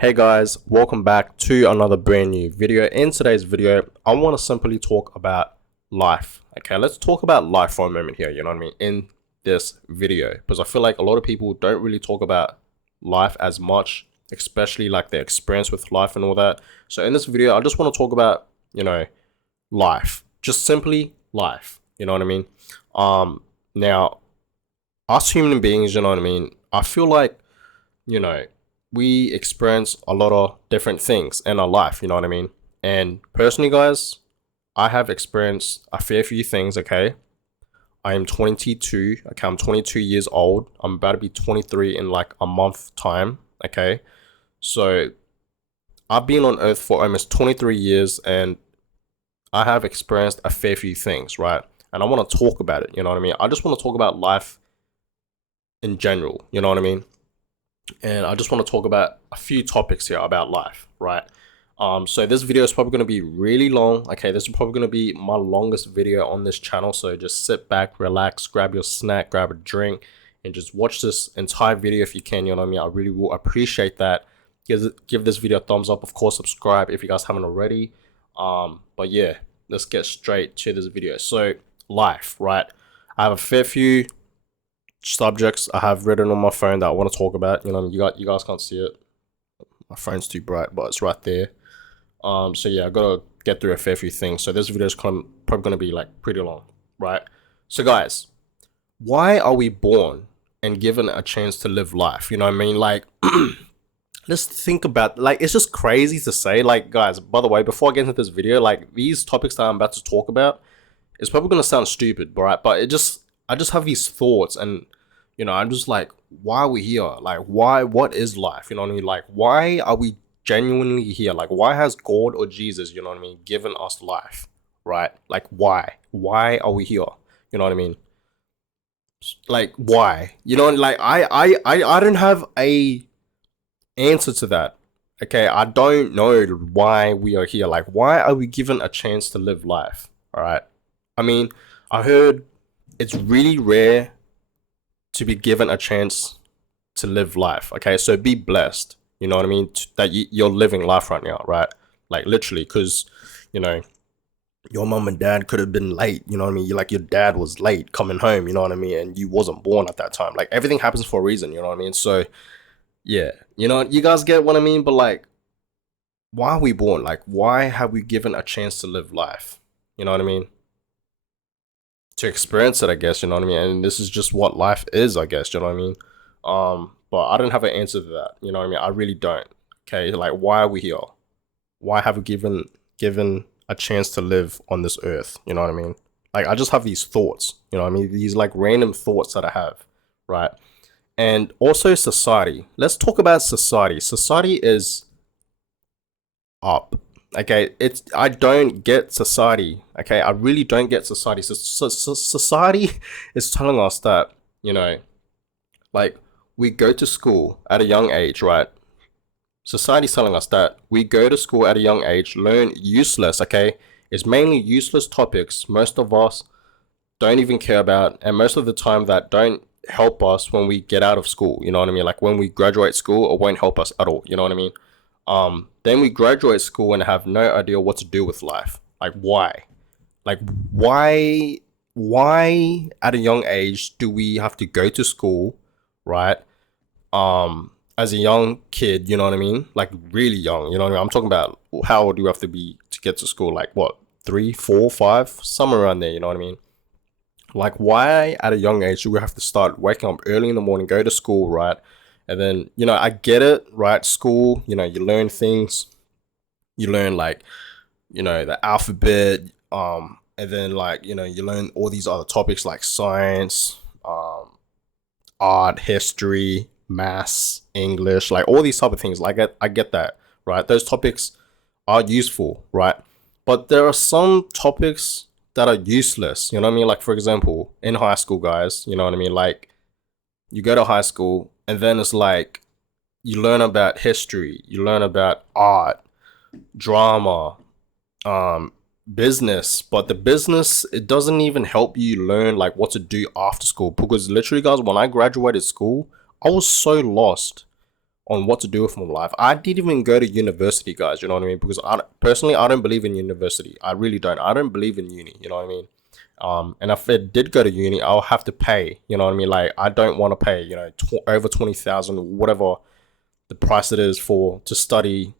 Hey guys, welcome back to another brand new video. In today's video, I want to simply talk about life. Okay, let's talk about life for a moment here, you know what I mean, in this video. Because I feel like a lot of people don't really talk about life as much, especially like their experience with life and all that. So in this video, I just want to talk about, life. Just simply life. You know what I mean? Now, us human beings, you know what I mean, I feel like, you know, we experience a lot of different things in our life, you know what I mean? And personally, guys, I have experienced a fair few things, okay? I am 22, okay? I'm 22 years old. I'm about to be 23 in like a month time, okay? So I've been on Earth for almost 23 years and I have experienced a fair few things, right? And I want to talk about it, you know what I mean? I just want to talk about life in general, you know what I mean? And I just want to talk about a few topics here about life, right? So this video is probably going to be really long. Okay, this is probably going to be my longest video on this channel. So just sit back, relax, grab your snack, grab a drink, and just watch this entire video if you can. You know what I mean? I really will appreciate that. Give this video a thumbs up. Of course, subscribe if you guys haven't already. But yeah, let's get straight to this video. So life, right? I have a fair few subjects I have written on my phone that I want to talk about. You know, you guys can't see it. My phone's too bright, but it's right there. So yeah, I gotta get through a fair few things. So this video is probably gonna be like pretty long, right? So guys, why are we born and given a chance to live life? You know what I mean? Like, let's think about, like, it's just crazy to say. Like, guys, by the way, before I get into this video, like, these topics that I'm about to talk about, it's probably gonna sound stupid, right? But I just have these thoughts, and I'm just like, why are we here? Like, why? What is life? You know what I mean? Like, why are we genuinely here? Like, why has God or Jesus, you know what I mean, given us life, right? Like, why? Why are we here? You know what I mean? Like, why? You know, like, I don't have a answer to that. Okay, I don't know why we are here. Like, why are we given a chance to live life? All right. I mean, I heard it's really rare to be given a chance to live life. Okay, so be blessed. You know what I mean? That you're living life right now, right? Like, literally, because you know your mom and dad could have been late. You know what I mean? Like, your dad was late coming home. You know what I mean? And you wasn't born at that time. Like, everything happens for a reason. You know what I mean? So yeah, you guys get what I mean. But like, why are we born? Like, why have we given a chance to live life? You know what I mean? To experience it, I guess, you know what I mean? And this is just what life is, I guess, you know what I mean? But I don't have an answer to that, you know what I mean? I really don't. Okay, like, why are we here? Why have we given a chance to live on this earth? You know what I mean? Like, I just have these thoughts, you know what I mean? These like random thoughts that I have, right? And also society. Let's talk about society. Society is up. Okay, I don't get society. Okay, I really don't get society. So society is telling us that, like, we go to school at a young age, right? Society's telling us that we go to school at a young age, learn useless, okay? It's mainly useless topics most of us don't even care about, and most of the time that don't help us when we get out of school, you know what I mean? Like, when we graduate school, it won't help us at all, you know what I mean? Then we graduate school and have no idea what to do with life. Like, why? Like, why at a young age do we have to go to school, right? As a young kid, you know what I mean? Like, really young, you know what I mean? I'm talking about, how old do you have to be to get to school? Like, what, 3, 4, 5, somewhere around there, you know what I mean? Like, why at a young age do we have to start waking up early in the morning, go to school, right? And then, I get it, right? School, you learn things. You learn, like, the alphabet, and then, like, you learn all these other topics like science, art, history, maths, English, like all these type of things. Like, I get that, right? Those topics are useful, right? But there are some topics that are useless, you know what I mean? Like, for example, in high school, guys, you know what I mean? Like, you go to high school and then it's like, you learn about history, you learn about art, drama, business, but the business, it doesn't even help you learn like what to do after school. Because literally, guys, when I graduated school, I was so lost on what to do with my life. I didn't even go to university, guys. You know what I mean? Because personally, I don't believe in university. I really don't. I don't believe in uni. You know what I mean? And if it did go to uni, I'll have to pay. You know what I mean? Like, I don't want to pay, over 20,000, whatever the price it is for to study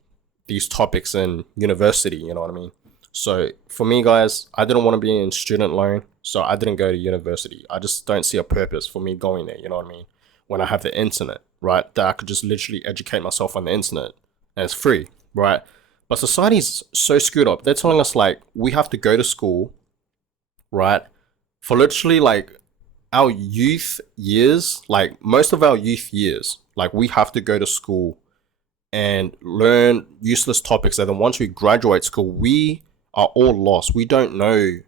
these topics in university. You know what I mean? So for me, guys, I didn't want to be in student loan, so I didn't go to university. I just don't see a purpose for me going there. You know what I mean? When I have the internet, right, that I could just literally educate myself on the internet, and it's free, right? But society's so screwed up. They're telling us like we have to go to school, right, for literally like our youth years, like most of our youth years, like we have to go to school and learn useless topics. And then once we graduate school, we are all lost. We don't know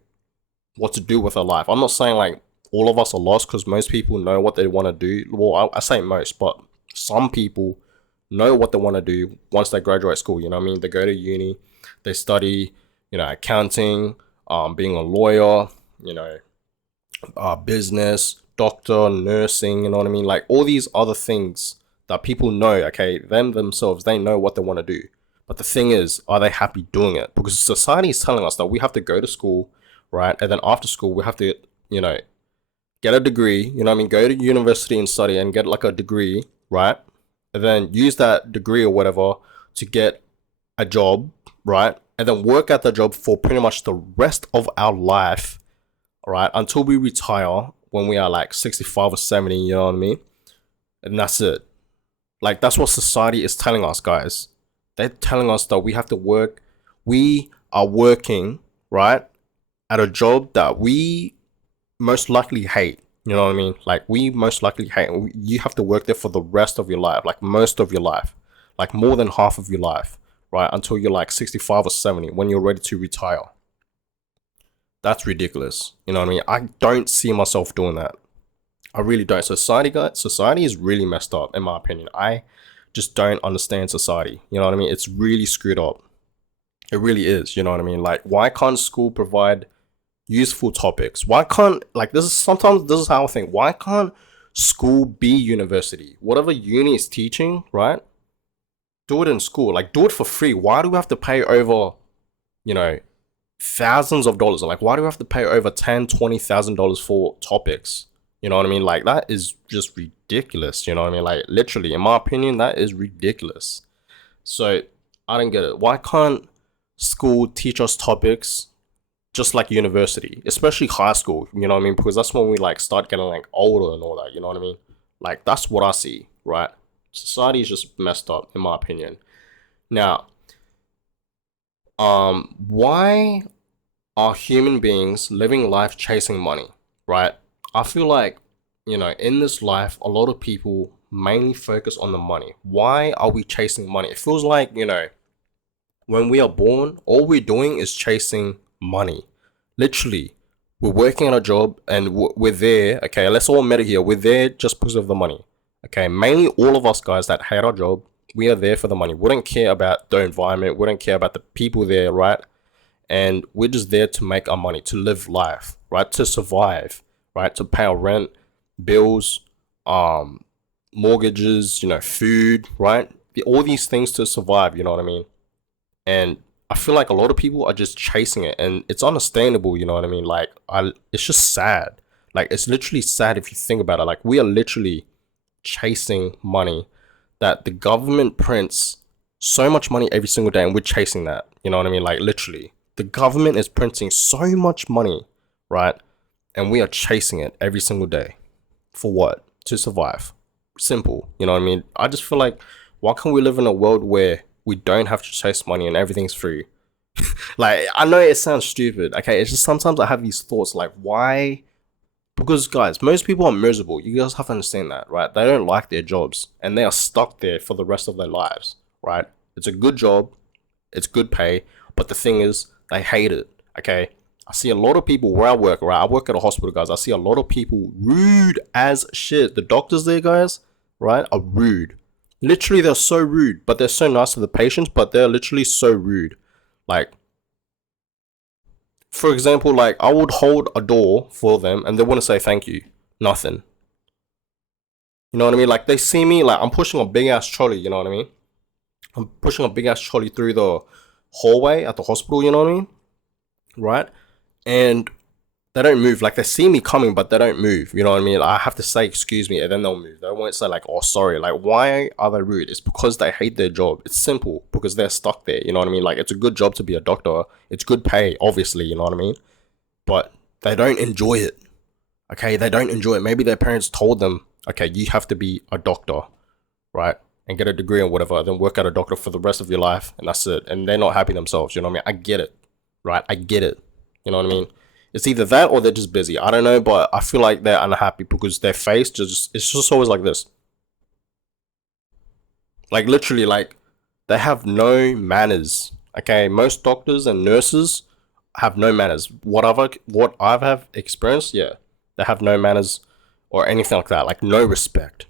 what to do with our life. I'm not saying like all of us are lost, because most people know what they want to do. Well, I say most, but some people know what they want to do once they graduate school. You know what I mean? They go to uni, they study, accounting, being a lawyer, business, doctor, nursing, you know what I mean? Like all these other things that people know, okay, themselves, they know what they want to do. But the thing is, are they happy doing it? Because society is telling us that we have to go to school, right? And then after school, we have to, get a degree, you know what I mean? Go to university and study and get like a degree, right? And then use that degree or whatever to get a job, right? And then work at the job for pretty much the rest of our life, right? Until we retire when we are like 65 or 70, you know what I mean? And that's it. Like, that's what society is telling us, guys. They're telling us that we have to work. We are working, right, at a job that we most likely hate. You know what I mean? Like, we most likely hate. You have to work there for the rest of your life, like most of your life, like more than half of your life, right? Until you're like 65 or 70 when you're ready to retire. That's ridiculous. You know what I mean? I don't see myself doing that. I really don't. Society is really messed up, in my opinion. I just don't understand society. You know what I mean? It's really screwed up. It really is. You know what I mean? Like, why can't school provide useful topics? Why can't, like, this is how I think. Why can't school be university? Whatever uni is teaching, right? Do it in school. Like, do it for free. Why do we have to pay over, thousands of dollars? Like, why do we have to pay over $10,000-$20,000 for topics? You know what I mean? Like, that is just ridiculous. You know what I mean? Like, literally, in my opinion, that is ridiculous. So I don't get it. Why can't school teach us topics just like university, especially high school? You know what I mean? Because that's when we like start getting like older and all that. You know what I mean? Like, that's what I see, right? Society is just messed up, in my opinion. Now, why are human beings living life chasing money, right? I feel like, in this life, a lot of people mainly focus on the money. Why are we chasing money? It feels like, when we are born, all we're doing is chasing money. Literally, we're working at a job and we're there. Okay, let's all admit it here. We're there just because of the money. Okay, mainly all of us guys that hate our job, we are there for the money. We don't care about the environment. We don't care about the people there, right? And we're just there to make our money, to live life, right? To survive, right? To pay our rent, bills, mortgages, food, right? All these things to survive, you know what I mean? And I feel like a lot of people are just chasing it, and it's understandable, you know what I mean? Like, it's just sad. Like, it's literally sad if you think about it. Like, we are literally chasing money that the government prints so much money every single day, and we're chasing that. You know what I mean? Like, literally, the government is printing so much money, right? And we are chasing it every single day. For what? To survive. Simple. You know what I mean? I just feel like, why can't we live in a world where we don't have to chase money and everything's free? Like, I know it sounds stupid, okay? It's just sometimes I have these thoughts like, why? Because, guys, most people are miserable. You guys have to understand that, right? They don't like their jobs and they are stuck there for the rest of their lives, right? It's a good job, it's good pay, but the thing is, they hate it, okay? I see a lot of people where I work, right? I work at a hospital, guys. I see a lot of people rude as shit. The doctors there, guys, right, are rude. Literally, they're so rude, but they're so nice to the patients, but they're literally so rude. Like, for example, like, I would hold a door for them and they wouldn't say thank you. Nothing. You know what I mean? Like they see me like I'm pushing a big ass trolley. You know what I mean? I'm pushing a big ass trolley through the hallway at the hospital. You know what I mean? Right? And they don't move. Like they see me coming, but they don't move. You know what I mean? I have to say excuse me, and then they'll move. They won't say like, oh sorry. Like why are they rude? It's because they hate their job. It's simple because they're stuck there. You know what I mean? Like it's a good job to be a doctor. It's good pay, obviously. You know what I mean? But they don't enjoy it. Okay, they don't enjoy it. Maybe their parents told them, okay, you have to be a doctor, right? And get a degree or whatever, then work at a doctor for the rest of your life, and that's it. And they're not happy themselves. You know what I mean? I get it, right? I get it. You know what I mean? It's either that or they're just busy. I don't know, but I feel like they're unhappy because their face it's just always like this. Like literally, like they have no manners. Okay, most doctors and nurses have no manners. What I've have experienced, yeah, they have no manners or anything like that. Like no respect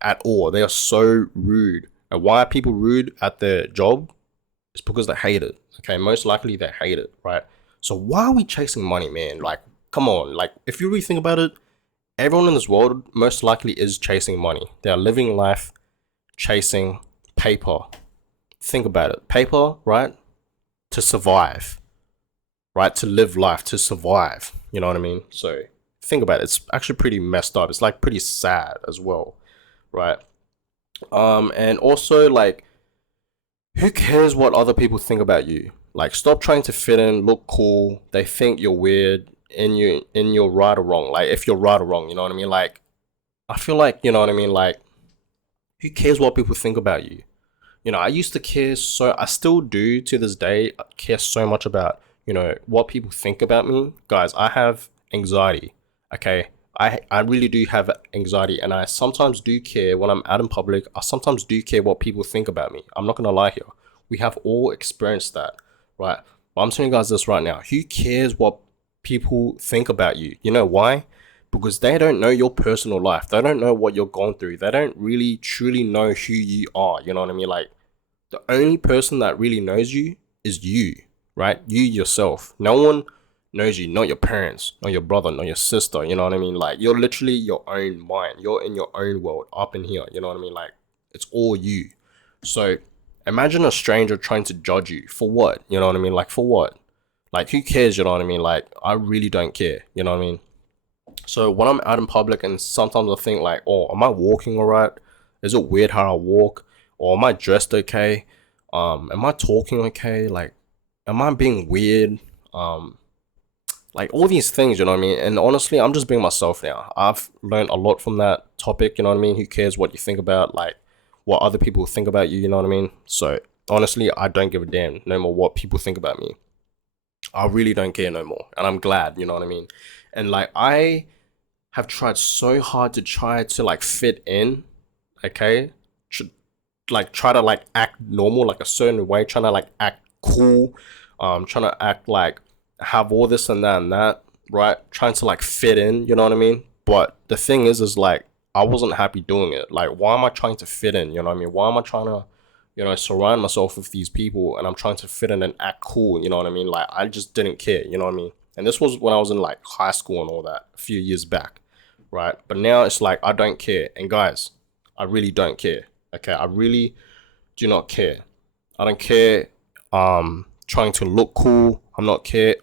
at all. They are so rude. And why are people rude at their job? It's because they hate it. Okay, most likely they hate it, right? So why are we chasing money, man? Like, come on. Like, if you really think about it, everyone in this world most likely is chasing money. They are living life chasing paper. Think about it. Paper, right? To survive, right? To live life, to survive. You know what I mean? So think about it. It's actually pretty messed up. It's like pretty sad as well, right? And also like, who cares what other people think about you? Like, stop trying to fit in, look cool. They think you're weird, and you're right or wrong. Like, if you're right or wrong, you know what I mean? Like, I feel like you know what I mean. Like, who cares what people think about you? You know, I used to care so. I still do to this day. I care so much about what people think about me, guys. I have anxiety. Okay, I really do have anxiety, and I sometimes do care when I'm out in public. I sometimes do care what people think about me. I'm not gonna lie here. We have all experienced that, right? But I'm telling you guys this right now. Who cares what people think about you? You know why? Because they don't know your personal life. They don't know what you're going through. They don't really truly know who you are. You know what I mean? Like the only person that really knows you is you, right? You yourself. No one knows you, not your parents, not your brother, not your sister. You know what I mean? Like you're literally your own mind. You're in your own world up in here. You know what I mean? Like it's all you. So imagine a stranger trying to judge you for what? You know what I mean? Like for what? Like who cares? You know what I mean? Like I really don't care. You know what I mean? So when I'm out in public and sometimes I think like, oh, am I walking alright? Is it weird how I walk? Or am I dressed okay? Am I talking okay? Like, am I being weird? Um, like all these things, you know what I mean? And honestly, I'm just being myself now. I've learned a lot from that topic, you know what I mean? Who cares what you think about, like what other people think about you, you know what I mean? So honestly, I don't give a damn no more what people think about me. I really don't care no more. And I'm glad, you know what I mean? And like I have tried so hard to try to like fit in, okay? Like try to like act normal, like a certain way, trying to like act cool, trying to act like have all this and that, right? Trying to like fit in, you know what I mean? But the thing is like I wasn't happy doing it. Like, why am I trying to fit in? You know what I mean? Why am I trying to, surround myself with these people and I'm trying to fit in and act cool? You know what I mean? Like, I just didn't care. You know what I mean? And this was when I was in like high school and all that a few years back, right? But now it's like I don't care. And guys, I really don't care. Okay, I really do not care. I don't care trying to look cool. I don't care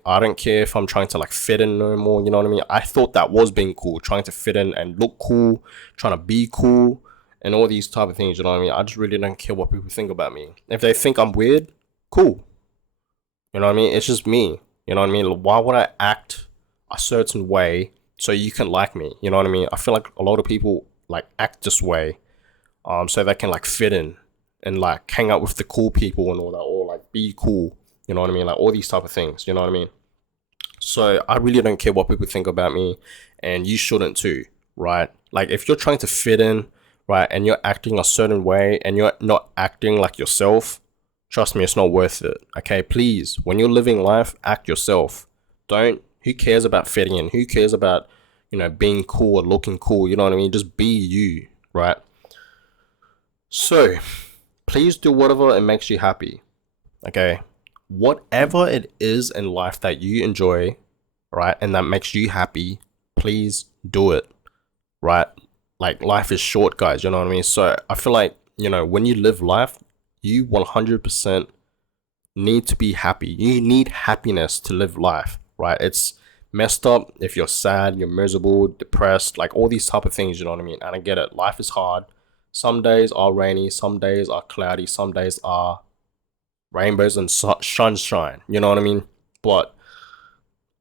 if I'm trying to like fit in no more, you know what I mean? I thought that was being cool, trying to fit in and look cool, trying to be cool and all these type of things, you know what I mean? I just really don't care what people think about me. If they think I'm weird, cool. You know what I mean? It's just me. You know what I mean? Why would I act a certain way so you can like me? You know what I mean? I feel like a lot of people like act this way so they can like fit in and like hang out with the cool people and all that, or like be cool. You know what I mean? Like all these type of things. You know what I mean? So I really don't care what people think about me, and you shouldn't too, right? Like if you're trying to fit in, right, and you're acting a certain way and you're not acting like yourself, trust me, it's not worth it. Okay, please, when you're living life, act yourself. Don't. Who cares about fitting in? Who cares about being cool or looking cool? You know what I mean? Just be you, right? So please do whatever it makes you happy. Okay, whatever it is in life that you enjoy, right, and that makes you happy, please do it, right? like life is short, guys, you know what I mean? So I feel like, you know, when you live life, you 100% need to be happy. You need happiness to live life, right? It's messed up if you're sad, you're miserable, depressed, like all these type of things, you know what I mean? And I get it. Life is hard. Some days are rainy, some days are cloudy, some days are rainbows and sunshine, you know what I mean? But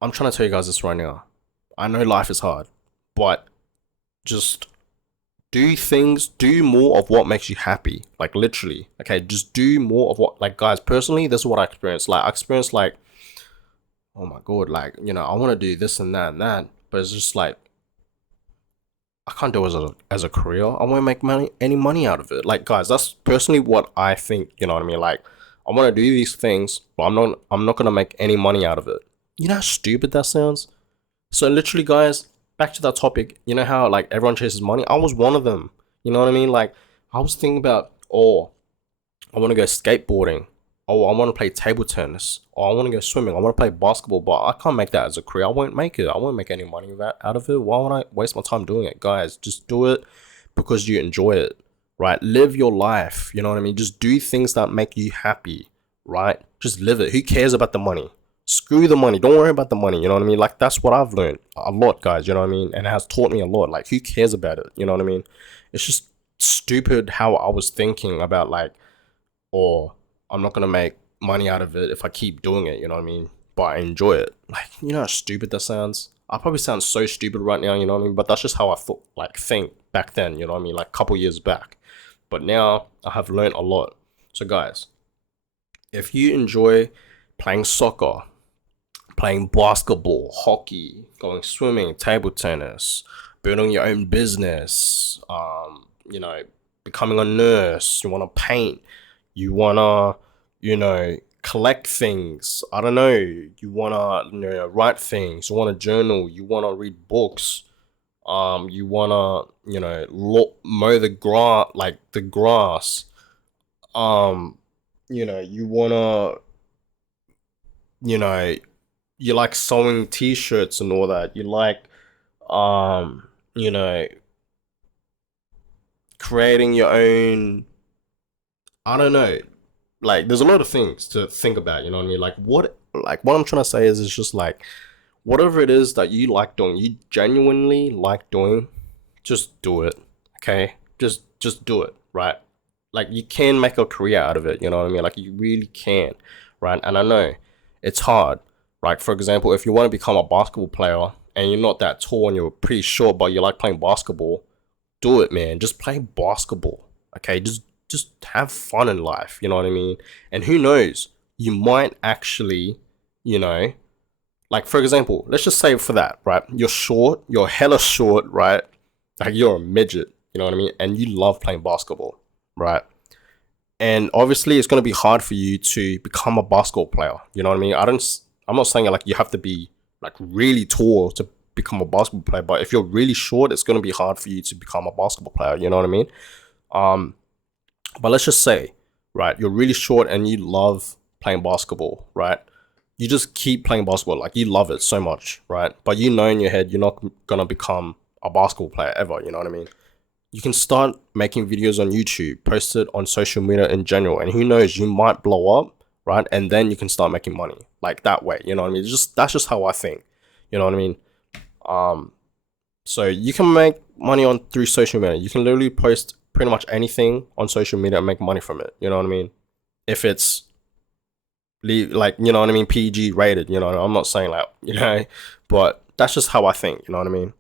I'm trying to tell you guys this right now. I know life is hard, but just do more of what makes you happy. Like literally, okay, just do more of what, like, guys, personally, this is what I experienced. Like I experienced like, oh my god, like, you know, I want to do this and that and that, but it's just like I can't do it as a career. I won't make any money out of it. Like, guys, that's personally what I think, you know what I mean? Like I want to do these things, but I'm not gonna make any money out of it. You know how stupid that sounds? So literally, guys, back to that topic. You know how like everyone chases money? I was one of them. You know what I mean? Like I was thinking about, oh, I want to go skateboarding. Oh, I want to play table tennis. Oh, I want to go swimming. I want to play basketball, but I can't make that as a career. I won't make it. I won't make any money out of it. Why would I waste my time doing it, guys? Just do it because you enjoy it, right? Live your life. You know what I mean? Just do things that make you happy, right? Just live it. Who cares about the money? Screw the money. Don't worry about the money. You know what I mean? Like that's what I've learned a lot, guys. You know what I mean? And it has taught me a lot. Like who cares about it? You know what I mean? It's just stupid how I was thinking about like, or I'm not gonna make money out of it if I keep doing it, you know what I mean? But I enjoy it. Like, you know how stupid that sounds? I probably sound so stupid right now, you know what I mean? But that's just how I thought, like, think back then, you know what I mean? Like, a couple years back. But now I have learned a lot. So, guys, if you enjoy playing soccer, playing basketball, hockey, going swimming, table tennis, building your own business, you know, becoming a nurse, you want to paint, you want to, you know, collect things, I don't know, you want to, you know, write things, you want to journal, you want to read books, you want to, you know, mow the grass, like the grass, um, you know, you want to, you know, you like sewing t-shirts and all that, you like, you know, creating your own, I don't know, like there's a lot of things to think about, you know what I mean? Like what I'm trying to say is it's just like whatever it is that you like doing, you genuinely like doing, just do it. Okay? Just do it, right? Like you can make a career out of it, you know what I mean? Like you really can, right? And I know it's hard. Like for example, if you want to become a basketball player and you're not that tall and you're pretty short but you like playing basketball, do it, man. Just play basketball. Okay? Just have fun in life, you know what I mean? And who knows, you might actually, you know, like for example, let's just say for that, right? You're short, you're hella short, right? Like you're a midget, you know what I mean? And you love playing basketball, right? And obviously it's going to be hard for you to become a basketball player, you know what I mean? I'm not saying like you have to be like really tall to become a basketball player, but if you're really short, it's going to be hard for you to become a basketball player, you know what I mean? But let's just say, right, you're really short and you love playing basketball, right? You just keep playing basketball, like you love it so much, right? But you know in your head you're not gonna become a basketball player ever, you know what I mean? You can start making videos on YouTube, post it on social media in general, and who knows, you might blow up, right? And then you can start making money like that way, you know what I mean? That's just how I think, you know what I mean? So you can make money on through social media. You can literally post pretty much anything on social media and make money from it. You know what I mean? If it's like, you know what I mean, PG rated, you know, I'm not saying like, you know, but that's just how I think, you know what I mean?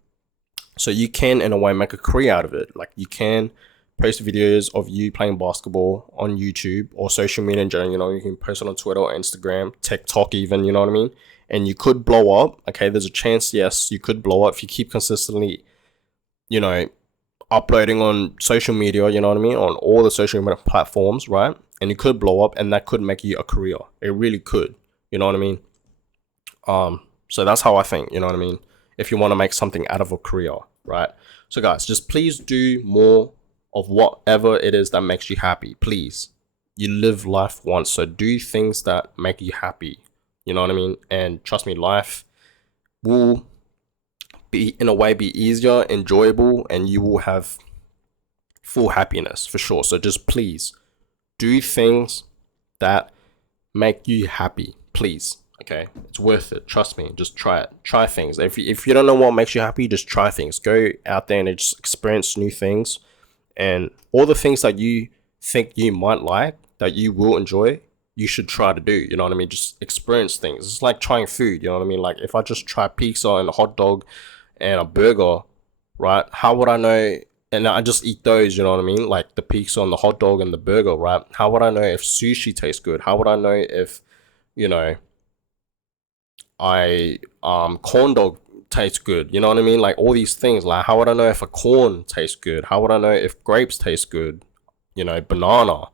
So you can in a way make a career out of it. Like you can post videos of you playing basketball on YouTube or social media in general, you know, you can post it on Twitter or Instagram, TikTok even, you know what I mean? And you could blow up. Okay, there's a chance, yes, you could blow up if you keep consistently, you know, uploading on social media, you know what I mean, on all the social media platforms, right? And you could blow up and that could make you a career. It really could, you know what I mean? So that's how I think, you know what I mean? If you want to make something out of a career, right? So guys, just please do more of whatever it is that makes you happy, please. You live life once, so do things that make you happy, you know what I mean? And trust me, life will be in a way be easier, enjoyable, and you will have full happiness for sure. So just please do things that make you happy, please. Okay, it's worth it. Trust me. Just try it. Try things. If you don't know what makes you happy, just try things. Go out there and just experience new things, and all the things that you think you might like, that you will enjoy, you should try to do. You know what I mean? Just experience things. It's like trying food. You know what I mean? Like if I just try pizza and a hot dog and a burger, right? How would I know? And I just eat those, you know what I mean? Like the pizza and the hot dog and the burger, right? How would I know if sushi tastes good? How would I know if, you know, I corn dog tastes good? You know what I mean? Like all these things. Like how would I know if a corn tastes good? How would I know if grapes taste good? You know, banana.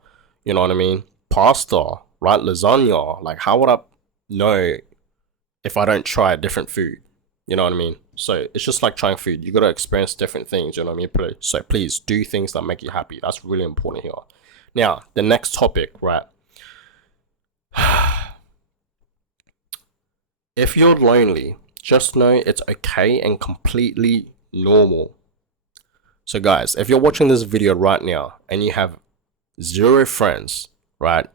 You know what I mean? Pasta, right? Lasagna. Like how would I know if I don't try a different food? You know what I mean? So it's just like trying food. You gotta experience different things. You know what I mean? So please do things that make you happy. That's really important here. Now the next topic, right? If you're lonely, just know it's okay and completely normal. So guys, if you're watching this video right now and you have 0 friends, right?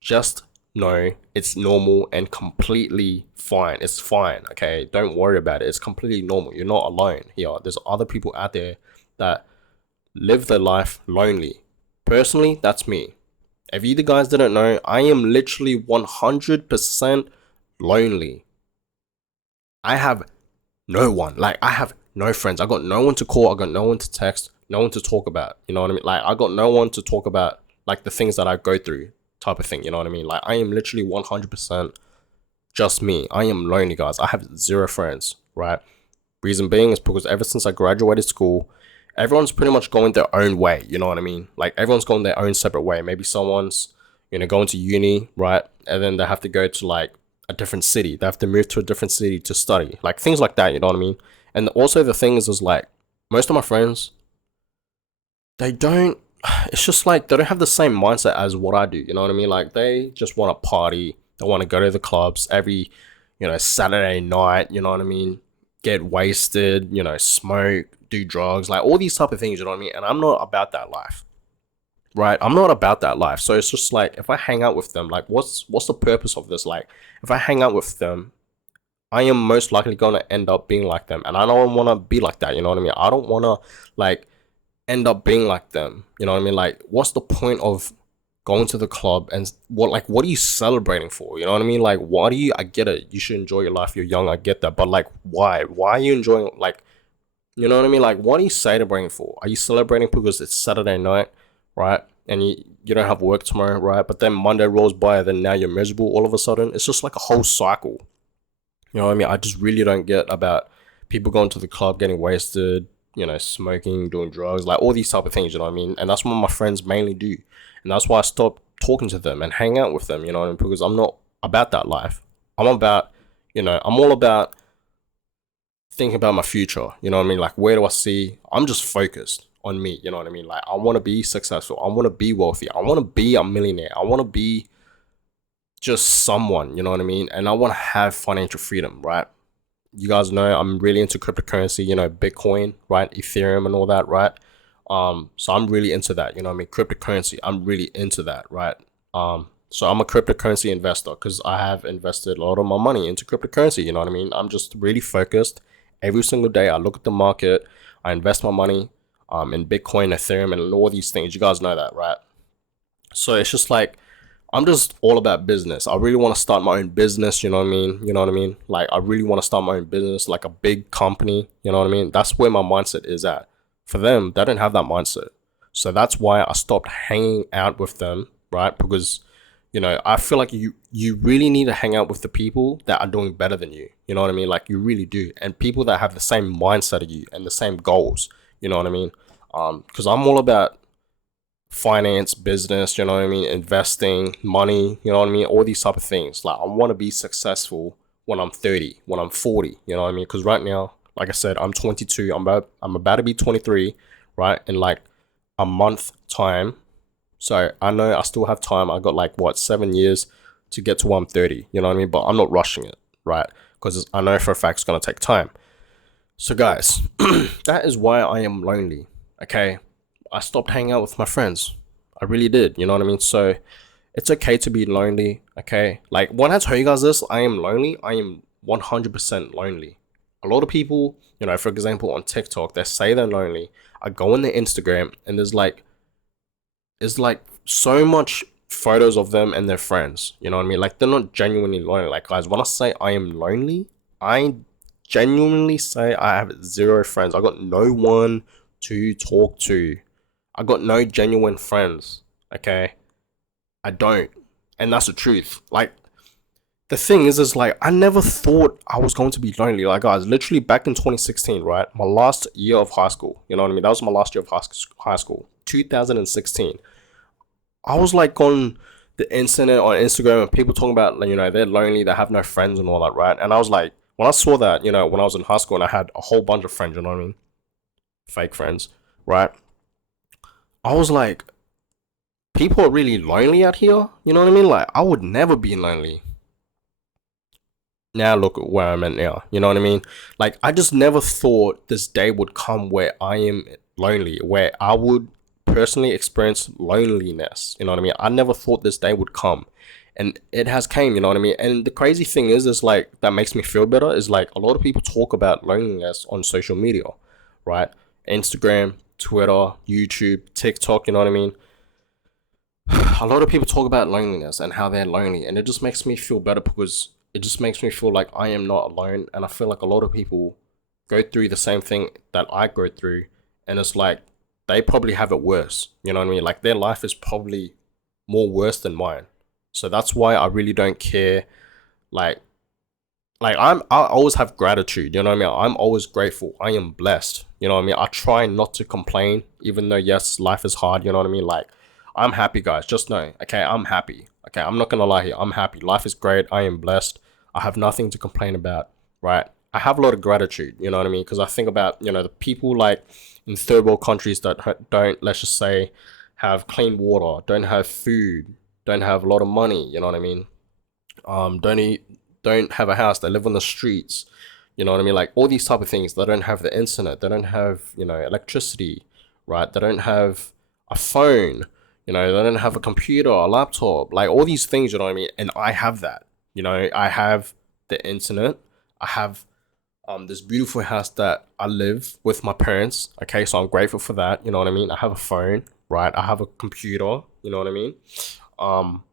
Just know it's normal and completely fine. It's fine, okay? Don't worry about it. It's completely normal. You're not alone here. There's other people out there that live their life lonely. Personally, that's me. If you guys didn't know, I am literally 100% lonely. I have no one. Like, I have no friends. I got no one to call. I got no one to text. No one to talk about. You know what I mean? Like, I got no one to talk about, like, the things that I go through type of thing. You know what I mean? Like, I am literally 100% just me. I am lonely, guys. I have 0 friends, right? Reason being is because ever since I graduated school, everyone's pretty much going their own way. You know what I mean? Like, everyone's going their own separate way. Maybe someone's, you know, going to uni, right? And then they have to go to, like, a different city. They have to move to a different city to study. Like, things like that, you know what I mean? And also the thing is like, most of my friends, they don't, it's just like, they don't have the same mindset as what I do, you know what I mean? Like, they just want to party. They want to go to the clubs every, you know, Saturday night, you know what I mean? Get wasted, you know, smoke, do drugs, like all these type of things, you know what I mean? And I'm not about that life, right? I'm not about that life. So it's just like, if I hang out with them, like what's the purpose of this? Like, if I hang out with them, I am most likely going to end up being like them. And I don't want to be like that, you know what I mean? I don't want to, like, end up being like them, you know what I mean? Like, what's the point of going to the club and what are you celebrating for? You know what I mean? Like, why do you, I get it, you should enjoy your life, you're young, I get that, but like, why are you enjoying, like, you know what I mean? Like, what are you celebrating for? Are you celebrating because it's Saturday night, right? And you don't have work tomorrow, right? But then Monday rolls by, then now you're miserable all of a sudden. It's just like a whole cycle. You know what I mean? I just really don't get about people going to the club, getting wasted, you know, smoking, doing drugs, like all these type of things, you know what I mean? And that's what my friends mainly do. And that's why I stopped talking to them and hang out with them, you know what I mean? Because I'm not about that life. I'm about, you know, I'm all about thinking about my future, you know what I mean? Like, where do I see? I'm just focused on me, you know what I mean? Like, I want to be successful. I want to be wealthy. I want to be a millionaire. I want to be just someone, you know what I mean? And I want to have financial freedom, right? You guys know I'm really into cryptocurrency, you know, Bitcoin, right? Ethereum and all that, right? So I'm really into that, you know what I mean? Cryptocurrency, I'm really into that, right? So I'm a cryptocurrency investor because I have invested a lot of my money into cryptocurrency, you know what I mean? I'm just really focused. Every single day I look at the market, I invest my money in Bitcoin, Ethereum, and all these things. You guys know that, right? So it's just like, I'm just all about business. I really want to start my own business, you know what I mean? You know what I mean? Like, I really want to start my own business, like a big company, you know what I mean? That's where my mindset is at. For them, they don't have that mindset. So that's why I stopped hanging out with them, right? Because, you know, I feel like you really need to hang out with the people that are doing better than you. You know what I mean? Like, you really do. And people that have the same mindset as you and the same goals, you know what I mean? Because I'm all about finance, business, you know what I mean, investing, money, you know what I mean, all these type of things. Like, I want to be successful when I'm 30, when I'm 40, you know what I mean? Because right now, like I said, I'm 22, I'm about to be 23, right, in like a month time. So I know I still have time. I got like, what, 7 years to get to 130, you know what I mean? But I'm not rushing it, right? Because I know for a fact it's going to take time. So guys, that is why I am lonely. Okay, I stopped hanging out with my friends. I really did. You know what I mean? So it's okay to be lonely. Okay, like when I tell you guys this, I am lonely. I am 100% lonely. A lot of people, for example, on TikTok, they say they're lonely. I go on their Instagram and there's like so much photos of them and their friends. You know what I mean? Like they're not genuinely lonely. Like guys, when I say I am lonely, I genuinely say I have zero friends. I got no one to talk to. I got no genuine friends. Okay, I don't, and that's the truth. Like the thing is like I never thought I was going to be lonely. Like guys, literally back in 2016, right? My last year of high school. You know what I mean? That was my last year of high school. 2016. I was like on the internet on Instagram and people talking about they're lonely, they have no friends and all that, right? And I was like, when I saw that, when I was in high school and I had a whole bunch of friends, you know what I mean, fake friends, right? I was like, people are really lonely out here, you know what I mean? Like I would never be lonely. Now look at where I'm at now, you know what I mean? Like I just never thought this day would come where I am lonely, where I would personally experience loneliness, you know what I mean? I never thought this day would come, and it has came, you know what I mean? And the crazy thing is like that makes me feel better is like a lot of people talk about loneliness on social media, right? Instagram, Twitter, YouTube, TikTok, you know what I mean? A lot of people talk about loneliness and how they're lonely, and it just makes me feel better because it just makes me feel like I am not alone. And I feel like a lot of people go through the same thing that I go through, and it's like they probably have it worse, you know what I mean? Like their life is probably more worse than mine. So that's why I really don't care. like I always have gratitude, you know what I mean? I'm always grateful. I am blessed, you know what I mean? I try not to complain, even though yes, life is hard, you know what I mean? Like I'm happy, guys. Just know, okay, I'm happy. Okay, I'm not gonna lie here. I'm happy. Life is great. I am blessed. I have nothing to complain about, right? I have a lot of gratitude, you know what I mean? Because I think about, the people like in third world countries that don't, let's just say, have clean water, don't have food, don't have a lot of money, you know what I mean? Don't eat, don't have a house. They live on the streets. You know what I mean? Like all these type of things. They don't have the internet. They don't have electricity, right? They don't have a phone. They don't have a computer, a laptop. Like all these things. You know what I mean? And I have that. I have the internet. I have this beautiful house that I live with my parents. Okay, so I'm grateful for that. You know what I mean? I have a phone, right? I have a computer. You know what I mean? Um,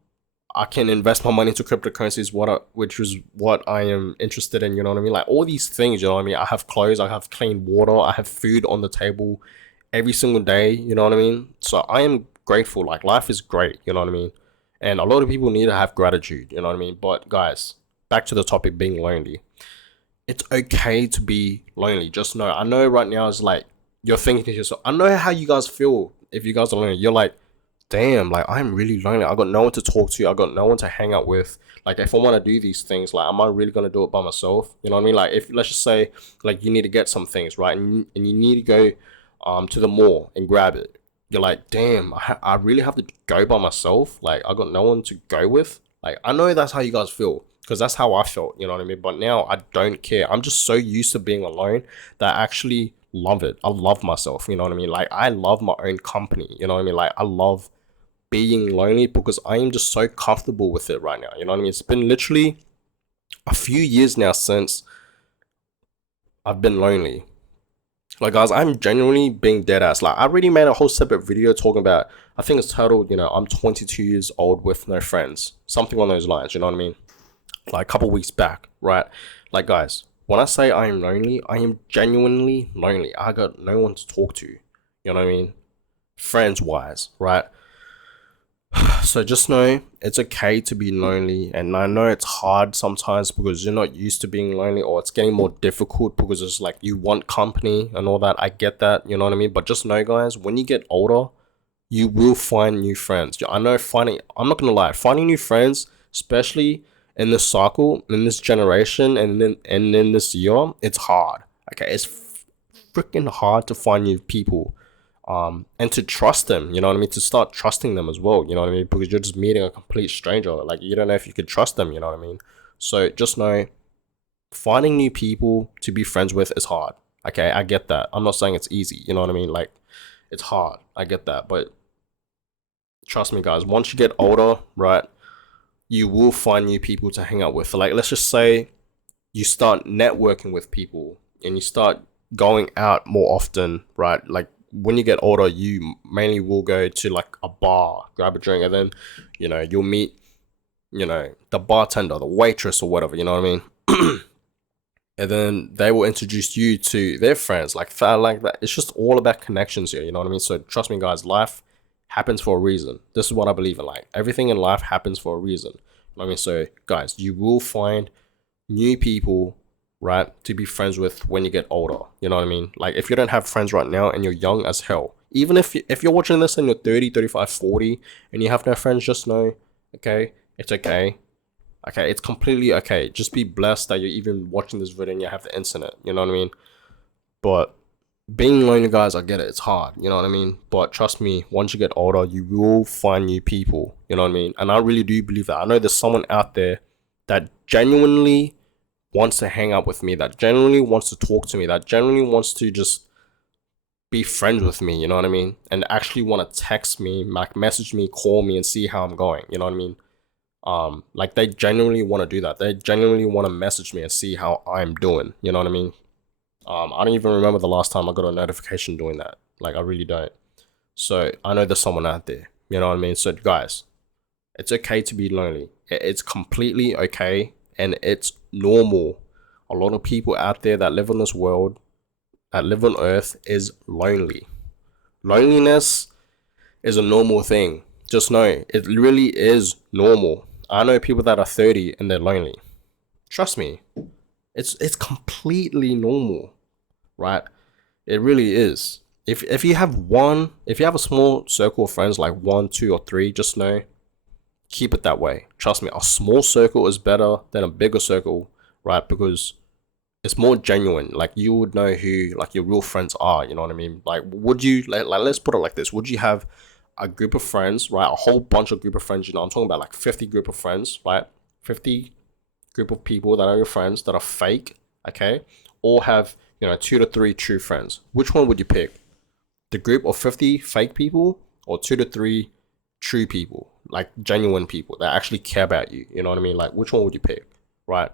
I can invest my money into cryptocurrencies, which is what I am interested in. You know what I mean? Like all these things. You know what I mean? I have clothes. I have clean water. I have food on the table every single day. You know what I mean? So I am grateful. Like life is great. You know what I mean? And a lot of people need to have gratitude. You know what I mean? But guys, back to the topic, being lonely. It's okay to be lonely. Just know. I know right now is like you're thinking to yourself. I know how you guys feel if you guys are lonely. You're like, damn, like I'm really lonely. I got no one to talk to. I got no one to hang out with. Like if I want to do these things, like am I really gonna do it by myself? You know what I mean? Like if let's just say like you need to get some things right, and you need to go to the mall and grab it. You're like, damn, I really have to go by myself. Like I got no one to go with. Like I know that's how you guys feel because that's how I felt. You know what I mean? But now I don't care. I'm just so used to being alone that I actually love it. I love myself. You know what I mean? Like I love my own company. You know what I mean? Like I love being lonely because I am just so comfortable with it right now. You know what I mean? It's been literally a few years now since I've been lonely. Like guys, I'm genuinely being dead ass. Like I already made a whole separate video talking about, I think it's titled, I'm 22 years old with no friends. Something on those lines, you know what I mean? Like a couple weeks back, right? Like guys, when I say I am lonely, I am genuinely lonely. I got no one to talk to. You know what I mean? Friends wise, right? So just know it's okay to be lonely, and I know it's hard sometimes because you're not used to being lonely, or it's getting more difficult because it's like you want company and all that. I get that, you know what I mean? But just know, guys, when you get older, you will find new friends. I know I'm not gonna lie, finding new friends, especially in this cycle, in this generation, and in this year, it's hard. Okay, it's freaking hard to find new people, and to trust them, you know what I mean? To start trusting them as well, you know what I mean? Because you're just meeting a complete stranger. Like you don't know if you could trust them, you know what I mean? So just know finding new people to be friends with is hard. Okay, I get that. I'm not saying it's easy, you know what I mean? Like, it's hard. I get that. But trust me, guys, once you get older, right, you will find new people to hang out with. Like, let's just say you start networking with people and you start going out more often, right? Like, when you get older, you mainly will go to like a bar, grab a drink, and then, you'll meet, the bartender, the waitress, or whatever, you know what I mean? And then they will introduce you to their friends, like that, like that. It's just all about connections here, you know what I mean? So trust me, guys, life happens for a reason. This is what I believe in. Like, everything in life happens for a reason. You know what I mean? So guys, you will find new people, right, to be friends with when you get older. You know what I mean? Like, if you don't have friends right now and you're young as hell, even if you're watching this and you're 30, 35, 40 and you have no friends, just know, okay, it's okay. Okay, it's completely okay. Just be blessed that you're even watching this video and you have the internet. You know what I mean? But being lonely, guys, I get it. It's hard. You know what I mean? But trust me, once you get older, you will find new people. You know what I mean? And I really do believe that. I know there's someone out there that genuinely wants to hang out with me, that genuinely wants to talk to me, that genuinely wants to just be friends with me. You know what I mean? And actually want to text me, like message me, call me, and see how I'm going. You know what I mean? Like, they genuinely want to do that. They genuinely want to message me and see how I'm doing. You know what I mean? I don't even remember the last time I got a notification doing that. Like, I really don't. So I know there's someone out there. You know what I mean? So guys, it's okay to be lonely. It's completely okay, and it's normal. A lot of people out there that live in this world, that live on Earth, is lonely. Loneliness is a normal thing. Just know it really is normal. I know people that are 30 and they're lonely. Trust me, it's completely normal, right? It really is. If you have a small circle of friends, like 1, 2, or 3, just know, keep it that way. Trust me, a small circle is better than a bigger circle, right? Because it's more genuine. Like, you would know who, like, your real friends are. You know what I mean? Like, would you, like let's put it like this: would you have a group of friends, right? A whole bunch of group of friends. I'm talking about like 50 group of friends, right? 50 group of people that are your friends that are fake, okay? Or have 2 to 3 true friends. Which one would you pick? The group of 50 fake people, or 2 to 3 true people, like genuine people that actually care about you? You know what I mean? Like, which one would you pick, right?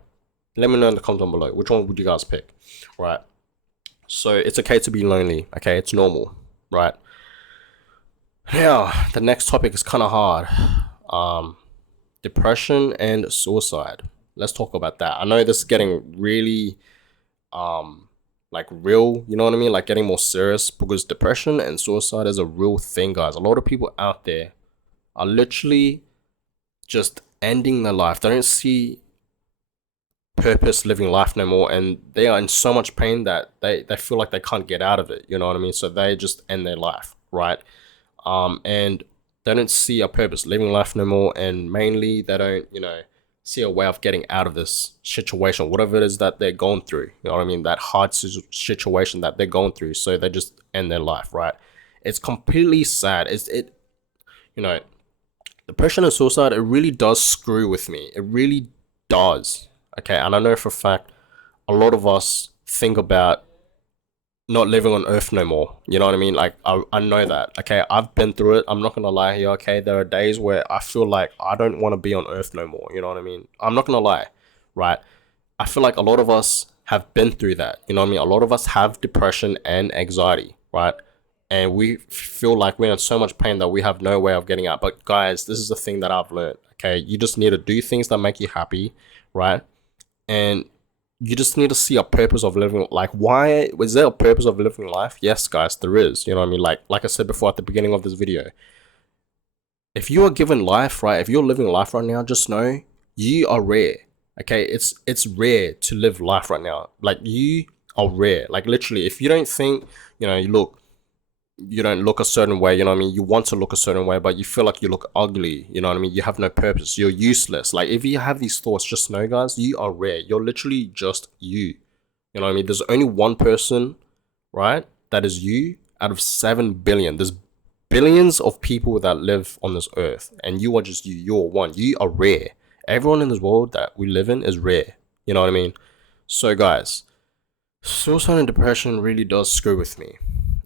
Let me know in the comments down below. Which one would you guys pick, right? So it's okay to be lonely, okay? It's normal, right? Now, the next topic is kind of hard. Depression and suicide. Let's talk about that. I know this is getting really, like, real, you know what I mean? Like, getting more serious, because depression and suicide is a real thing, guys. A lot of people out there are literally just ending their life. They don't see purpose living life no more, and they are in so much pain that they feel like they can't get out of it. You know what I mean? So they just end their life, right? And they don't see a purpose living life no more, and mainly they don't, see a way of getting out of this situation, whatever it is that they're going through. You know what I mean? That hard situation that they're going through, so they just end their life, right? It's completely sad. You know, depression and suicide, it really does screw with me. It really does. Okay, and I know for a fact a lot of us think about not living on Earth no more. You know what I mean? Like, I know that. Okay, I've been through it. I'm not gonna lie here. Okay, there are days where I feel like I don't want to be on Earth no more. You know what I mean? I'm not gonna lie, right? I feel like a lot of us have been through that. You know what I mean? A lot of us have depression and anxiety, right? And we feel like we're in so much pain that we have no way of getting out. But guys, this is the thing that I've learned. Okay, you just need to do things that make you happy, right? And you just need to see a purpose of living. Like, why is there a purpose of living life? Yes, guys, there is. You know what I mean? Like I said before at the beginning of this video, if you are given life, right, if you're living life right now, just know you are rare. Okay, it's rare to live life right now. Like, you are rare. Like, literally, if you don't think, you don't look a certain way, you know what I mean? You want to look a certain way, but you feel like you look ugly, you know what I mean? You have no purpose. You're useless. Like, if you have these thoughts, just know, guys, you are rare. You're literally just you. You know what I mean? There's only one person, right, that is you out of 7 billion. There's billions of people that live on this earth, and you are just you. You're one. You are rare. Everyone in this world that we live in is rare. You know what I mean? So, guys, Suicide and depression really does screw with me.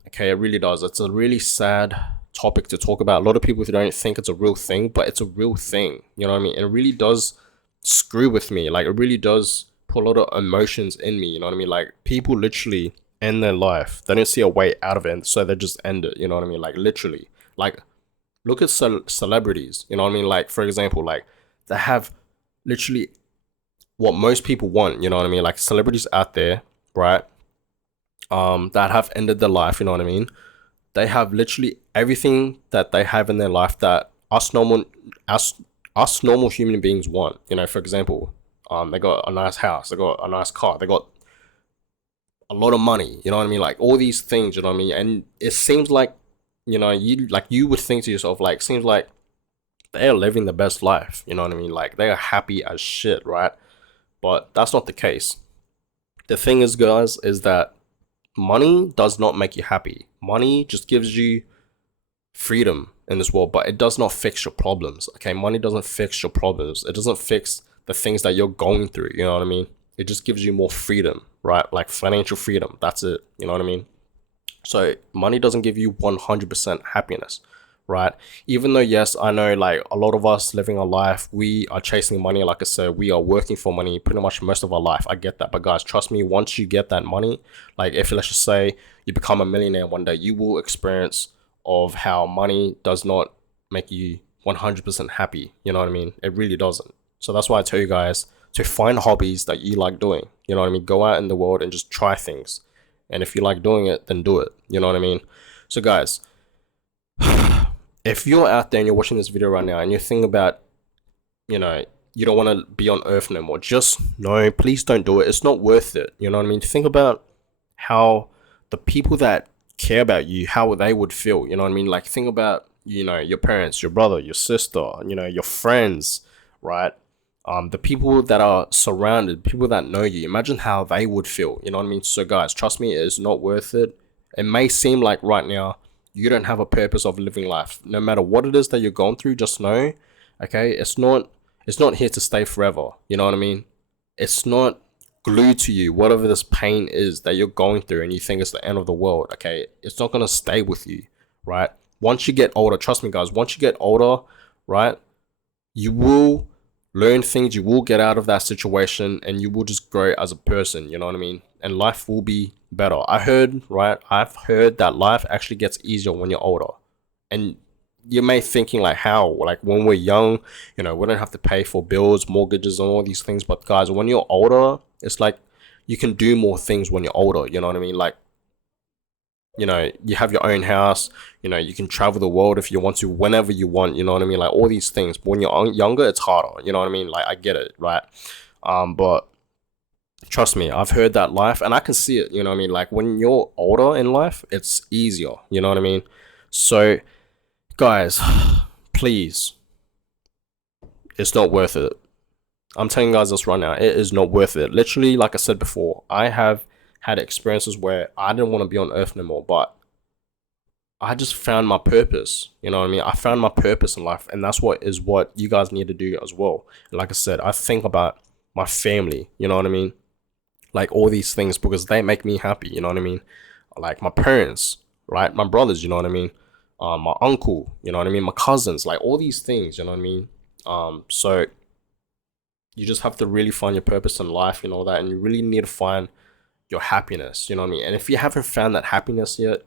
Okay, it really does. It's a really sad topic to talk about. A lot of people don't think it's a real thing, but it's a real thing. You know what I mean? It really does screw with me. Like, it really does put a lot of emotions in me. You know what I mean? Like, people literally end their life. They don't see a way out of it, so they just end it. You know what I mean? Like, literally. Like, look at celebrities. You know what I mean? Like, for example, like, they have literally what most people want. You know what I mean? Like, celebrities out there, right? That have ended their life, you know what I mean? They have literally everything that they have in their life that us us normal human beings want. You know, for example, they got a nice house, they got a nice car, they got a lot of money, you know what I mean? Like all these things, you know what I mean? And it seems like, you would think to yourself, like, seems like they are living the best life, you know what I mean? Like they are happy as shit, right? But that's not the case. The thing is, guys, is that money does not make you happy. Money just gives you freedom in this world, but it does not fix your problems. Okay, money doesn't fix your problems. It doesn't fix the things that you're going through. You know what I mean? It just gives you more freedom, right? Like financial freedom. That's it. You know what I mean? So money doesn't give you 100% happiness, right? Even though, yes, I know like a lot of us living our life, we are chasing money. Like I said, we are working for money pretty much most of our life. I get that. But guys, trust me, once you get that money, like if let's just say you become a millionaire one day, you will experience of how money does not make you 100% happy. You know what I mean? It really doesn't. So that's why I tell you guys to find hobbies that you like doing. You know what I mean? Go out in the world and just try things. And if you like doing it, then do it. You know what I mean? So, guys, if you're out there and you're watching this video right now and you're thinking about, you don't want to be on Earth no more, just no, please don't do it. It's not worth it. You know what I mean? Think about how the people that care about you, how they would feel. You know what I mean? Like, think about, your parents, your brother, your sister, your friends, right? The people that are surrounded, people that know you, imagine how they would feel. You know what I mean? So, guys, trust me, it is not worth it. It may seem like right now you don't have a purpose of living life. No matter what it is that you're going through, just know, okay, it's not here to stay forever. You know what I mean? It's not glued to you. Whatever this pain is that you're going through and you think it's the end of the world, okay, it's not gonna stay with you, right? Once you get older, trust me, guys. Once you get older, right, you will learn things, you will get out of that situation, and you will just grow as a person. You know what I mean? And life will be better. I've heard that life actually gets easier when you're older. And you may thinking like, how? Like when we're young, we don't have to pay for bills, mortgages, and all these things. But guys, when you're older, it's like you can do more things when you're older. You know what I mean? Like, you have your own house, you can travel the world if you want to, whenever you want, you know what I mean? Like all these things. But when you're younger, it's harder, you know what I mean? Like I get it, right? But trust me, I've heard that life and I can see it, you know what I mean? Like when you're older in life, it's easier, you know what I mean? So, guys, please, it's not worth it. I'm telling you guys this right now. It is not worth it. Literally, like I said before, I have had experiences where I didn't want to be on Earth no more, but I just found my purpose. You know what I mean? I found my purpose in life, and that's what you guys need to do as well. And like I said, I think about my family. You know what I mean? Like all these things because they make me happy. You know what I mean? Like my parents, right? My brothers. You know what I mean? My uncle. You know what I mean? My cousins. Like all these things. You know what I mean? So you just have to really find your purpose in life and all that, and you really need to find your happiness. You know what I mean? And if you haven't found that happiness yet,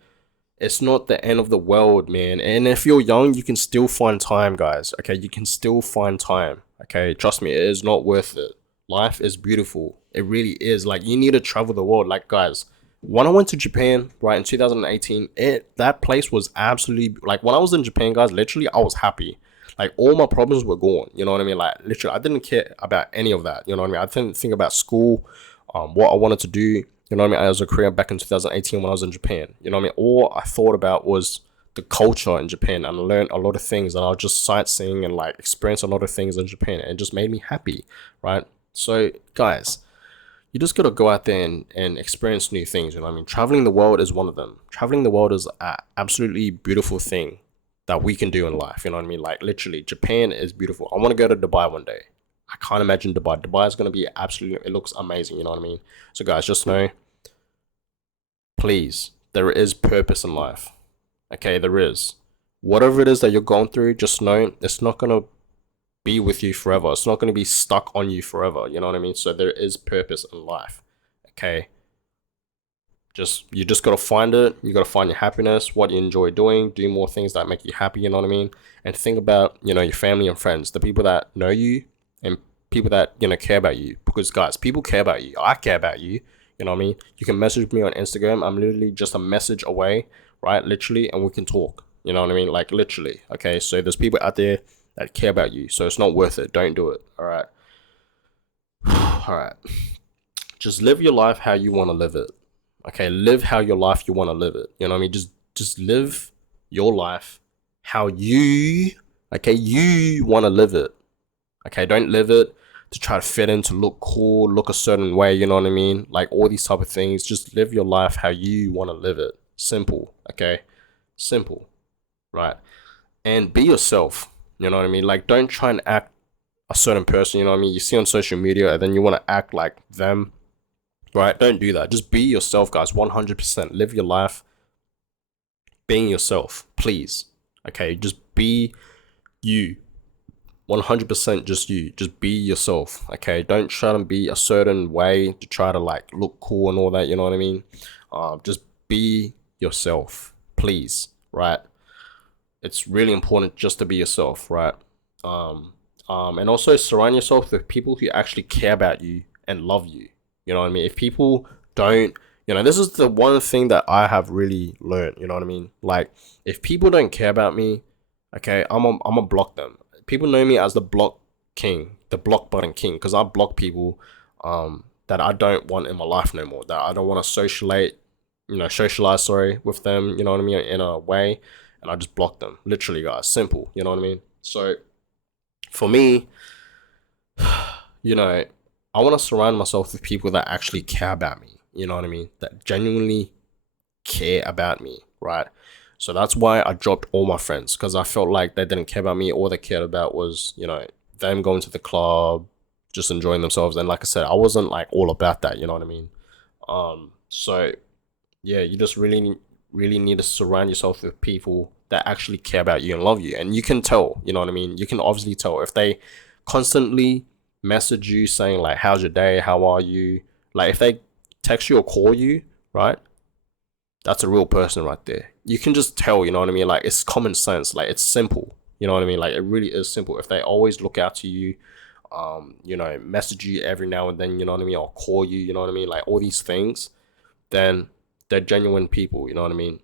it's not the end of the world, man. And if you're young, you can still find time, guys. Okay, you can still find time. Okay, trust me, it is not worth it. Life is beautiful. It really is. Like you need to travel the world. Like guys, when I went to Japan, right in 2018, that place was absolutely like when I was in Japan, guys. Literally, I was happy. Like all my problems were gone. You know what I mean? Like literally, I didn't care about any of that. You know what I mean? I didn't think about school, what I wanted to do. You know what I mean? As a career back in 2018 when I was in Japan. You know what I mean? All I thought about was the culture in Japan, and I learned a lot of things, and I was just sightseeing and like experience a lot of things in Japan, and it just made me happy, right? So guys, you just gotta go out there and experience new things. You know what I mean? Traveling the world is one of them. Traveling the world is an absolutely beautiful thing that we can do in life. You know what I mean? Like literally, Japan is beautiful. I want to go to Dubai one day. I can't imagine Dubai. Dubai is gonna be absolutely. It looks amazing. You know what I mean? So guys, just know please, there is purpose in life. Okay, there is. Whatever it is that you're going through, just know it's not gonna be with you forever. It's not gonna be stuck on you forever. You know what I mean? So there is purpose in life. Okay. You just gotta find it. You gotta find your happiness, what you enjoy doing, do more things that make you happy, you know what I mean? And think about, your family and friends, the people that know you and people that, care about you. Because guys, people care about you. I care about you. You know what I mean? You can message me on Instagram. I'm literally just a message away, right? Literally, and we can talk. You know what I mean? Like literally. Okay. So there's people out there that care about you. So it's not worth it. Don't do it. All right. All right. Just live your life how you want to live it. Okay, live how your life you want to live it. You know what I mean? Just live your life how you want to live it. Okay, don't live it to try to fit in, to look cool, look a certain way, you know what I mean? Like all these type of things. Just live your life how you want to live it. Simple, okay? Simple, right? And be yourself, you know what I mean? Like don't try and act a certain person, you know what I mean? You see on social media and then you want to act like them. Right? Don't do that. Just be yourself, guys. 100%. Live your life being yourself, please. Okay? Just be you. 100% just you. Just be yourself. Okay? Don't try to be a certain way to try to like look cool and all that. You know what I mean? Just be yourself, please. Right? It's really important just to be yourself, right? And also surround yourself with people who actually care about you and love you. You know what I mean? If people don't, this is the one thing that I have really learned. You know what I mean? Like, if people don't care about me, okay, I'm gonna block them. People know me as the block king, the block button king, because I block people that I don't want in my life no more. That I don't want to socialize, with them. You know what I mean? In a way, and I just block them. Literally, guys, simple. You know what I mean? So, for me, I want to surround myself with people that actually care about me. You know what I mean? That genuinely care about me, right? So that's why I dropped all my friends, because I felt like they didn't care about me. All they cared about was, them going to the club, just enjoying themselves. And like I said, I wasn't like all about that. You know what I mean? So yeah, you just really, really need to surround yourself with people that actually care about you and love you. And you can tell, you know what I mean? You can obviously tell if they constantly message you saying like, how's your day, how are you, like if they text you or call you, right, that's a real person right there. You can just tell, you know what I mean? Like it's common sense, like it's simple, you know what I mean? Like it really is simple. If they always look out to you, message you every now and then, you know what I mean, or call you, you know what I mean, like all these things, then they're genuine people, you know what I mean?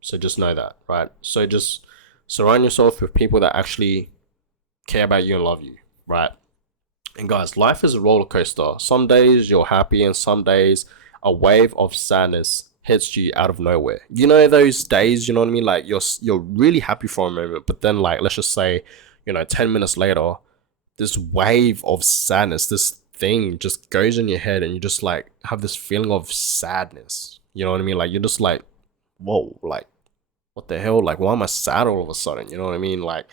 So just know that, right? So just surround yourself with people that actually care about you and love you, right? And guys, life is a roller coaster. Some days you're happy, and some days a wave of sadness hits you out of nowhere. You know those days, you know what I mean? Like you're really happy for a moment, but then like let's just say, 10 minutes later, this wave of sadness, this thing just goes in your head, and you just like have this feeling of sadness. You know what I mean? Like you're just like, whoa, like what the hell? Like why am I sad all of a sudden? You know what I mean? Like,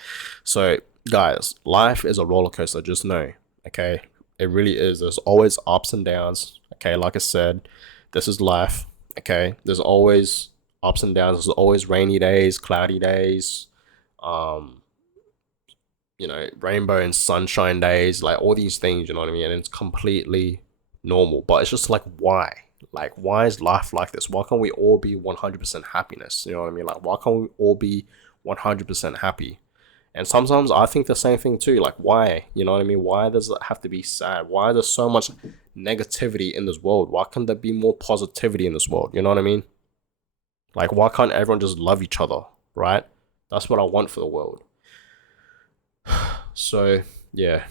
so guys, life is a roller coaster. Just know. Okay, it really is. There's always ups and downs. Okay, like I said, this is life. Okay, there's always ups and downs. There's always rainy days, cloudy days, rainbow and sunshine days, like all these things, you know what I mean? And it's completely normal. But it's just like, why? Like, why is life like this? Why can't we all be 100% happiness? You know what I mean? Like, why can't we all be 100% happy? And sometimes I think the same thing too. Like, why? You know what I mean? Why does it have to be sad? Why there's so much negativity in this world? Why can't there be more positivity in this world? You know what I mean? Like, why can't everyone just love each other? Right? That's what I want for the world. So, yeah,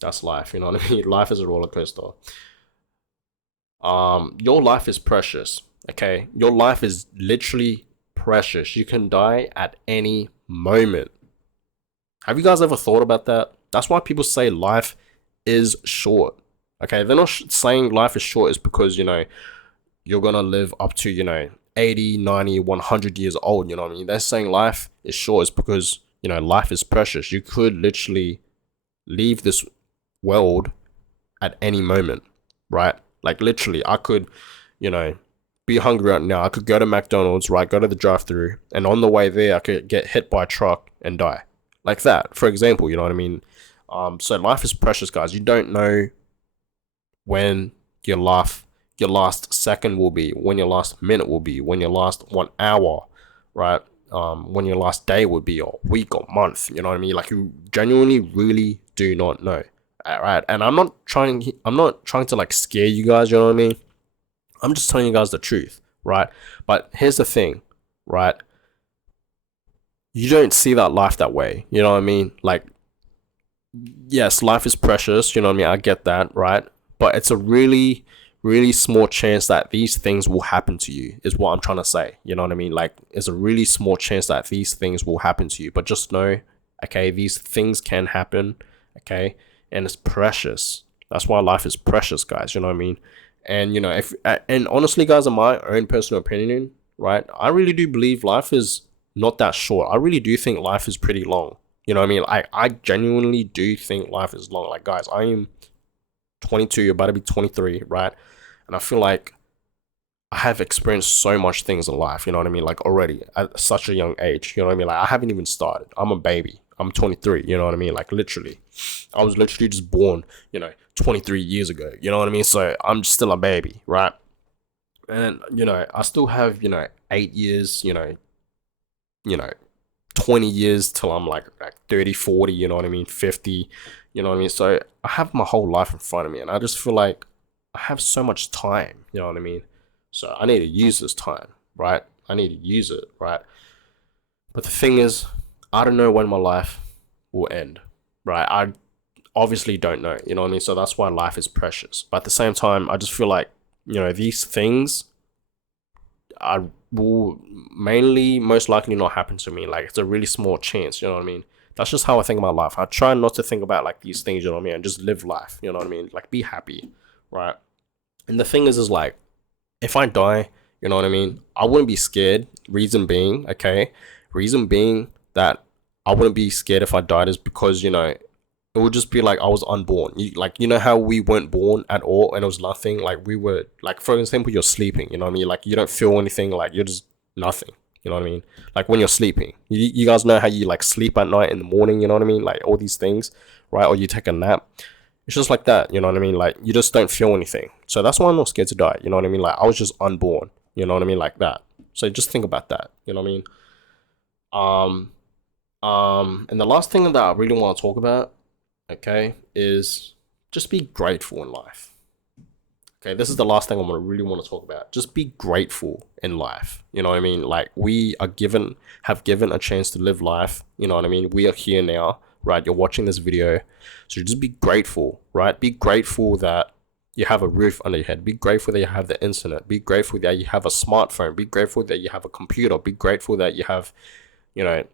that's life. You know what I mean? Life is a roller coaster. Your life is precious. Okay? Your life is literally precious. You can die at any moment. Have you guys ever thought about that? That's why people say life is short. Okay, they're not saying life is short is because, you're going to live up to, 80, 90, 100 years old, you know what I mean? They're saying life is short is because, life is precious. You could literally leave this world at any moment, right? Like literally, I could, be hungry right now. I could go to McDonald's, right? Go to the drive-through, and on the way there, I could get hit by a truck and die, like that. For example, you know what I mean. So life is precious, guys. You don't know when your last second will be, when your last minute will be, when your last 1 hour, right? When your last day would be, or week or month. You know what I mean? Like, you genuinely really do not know. All right, and I'm not trying to like scare you guys. You know what I mean? I'm just telling you guys the truth, right? But here's the thing, right? You don't see that life that way. You know what I mean? Like, yes, life is precious. You know what I mean? I get that, right? But it's a really, really small chance that these things will happen to you, is what I'm trying to say. You know what I mean? Like, it's a really small chance that these things will happen to you. But just know, okay, these things can happen, okay? And it's precious. That's why life is precious, guys. You know what I mean? And, you know, if, and honestly, guys, in my own personal opinion, right, I really do believe life is not that short. I really do think life is pretty long. You know what I mean? I genuinely do think life is long. Like, guys, I am 22, about to be 23, right? And I feel like I have experienced so much things in life, you know what I mean? Like, already at such a young age, you know what I mean? Like, I haven't even started. I'm a baby. I'm 23, you know what I mean? Like, literally. I was literally just born, 23 years ago, you know what I mean? So I'm still a baby, right? And, I still have, 8 years, you know, 20 years till I'm like 30, 40, you know what I mean? 50, you know what I mean? So I have my whole life in front of me, and I just feel like I have so much time, you know what I mean? So I need to use this time, right? I need to use it, right? But the thing is, I don't know when my life will end, right? I obviously don't know, you know what I mean? So that's why life is precious. But at the same time, I just feel like, these things I will mainly most likely not happen to me. Like, it's a really small chance, you know what I mean? That's just how I think about life. I try not to think about like these things, you know what I mean, and just live life, you know what I mean? Like, be happy, right? And the thing is like, if I die, you know what I mean, I wouldn't be scared. Reason being, okay, reason being that I wouldn't be scared if I died is because, it would just be like I was unborn. You know how we weren't born at all and it was nothing? Like, we were, like, for example, you're sleeping, you know what I mean? Like, you don't feel anything, like, you're just nothing, you know what I mean? Like, when you're sleeping, you guys know how you like sleep at night in the morning, you know what I mean? Like, all these things, right? Or you take a nap. It's just like that, you know what I mean? Like, you just don't feel anything. So that's why I'm not scared to die, you know what I mean? Like, I was just unborn, you know what I mean? Like that. So just think about that, you know what I mean? Um, and the last thing that I really want to talk about, okay, is just be grateful in life. Okay, this is the last thing I'm gonna really want to talk about. Just be grateful in life. You know what I mean? Like, we are have given a chance to live life. You know what I mean? We are here now, right? You're watching this video, so just be grateful, right? Be grateful that you have a roof under your head. Be grateful that you have the internet. Be grateful that you have a smartphone. Be grateful that you have a computer. Be grateful that you have, you know,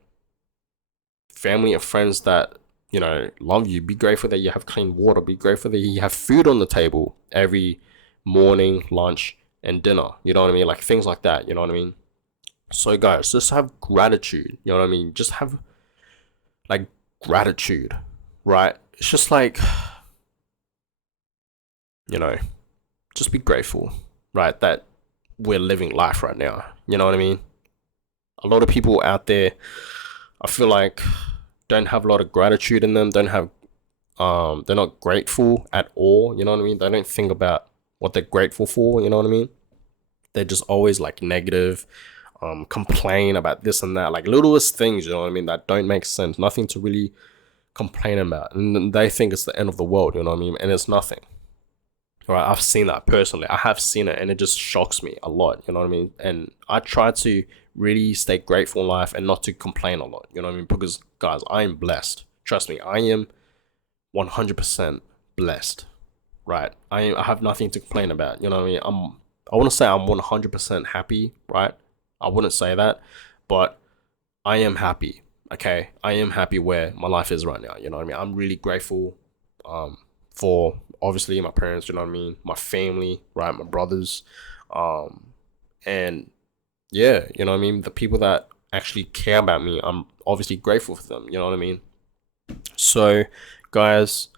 family and friends that love you. Be grateful that you have clean water. Be grateful that you have food on the table every morning, lunch, and dinner. You know what I mean? Like, things like that. You know what I mean? So, guys, just have gratitude. You know what I mean? Just have like gratitude, right? It's just like, you know, just be grateful, right? That we're living life right now. You know what I mean? A lot of people out there, I feel like, don't have a lot of gratitude in them. Don't have they're not grateful at all, you know what I mean? They don't think about what they're grateful for, you know what I mean? They're just always like negative, complain about this and that, like littlest things, you know what I mean, that don't make sense, nothing to really complain about, and they think it's the end of the world, you know what I mean? And it's nothing. All right, I've seen that personally. I have seen it, and it just shocks me a lot, you know what I mean? And I try to really stay grateful in life and not to complain a lot, you know what I mean? Because, guys, I am blessed. Trust me, I am 100% blessed, right? I have nothing to complain about, you know what I mean? I want to say I'm 100% happy, right? I wouldn't say that, but I am happy, okay? I am happy where my life is right now, you know what I mean? I'm really grateful for, obviously, my parents, you know what I mean? My family, right? My brothers, and yeah, you know what I mean? The people that actually care about me, I'm obviously grateful for them, you know what I mean? So, guys,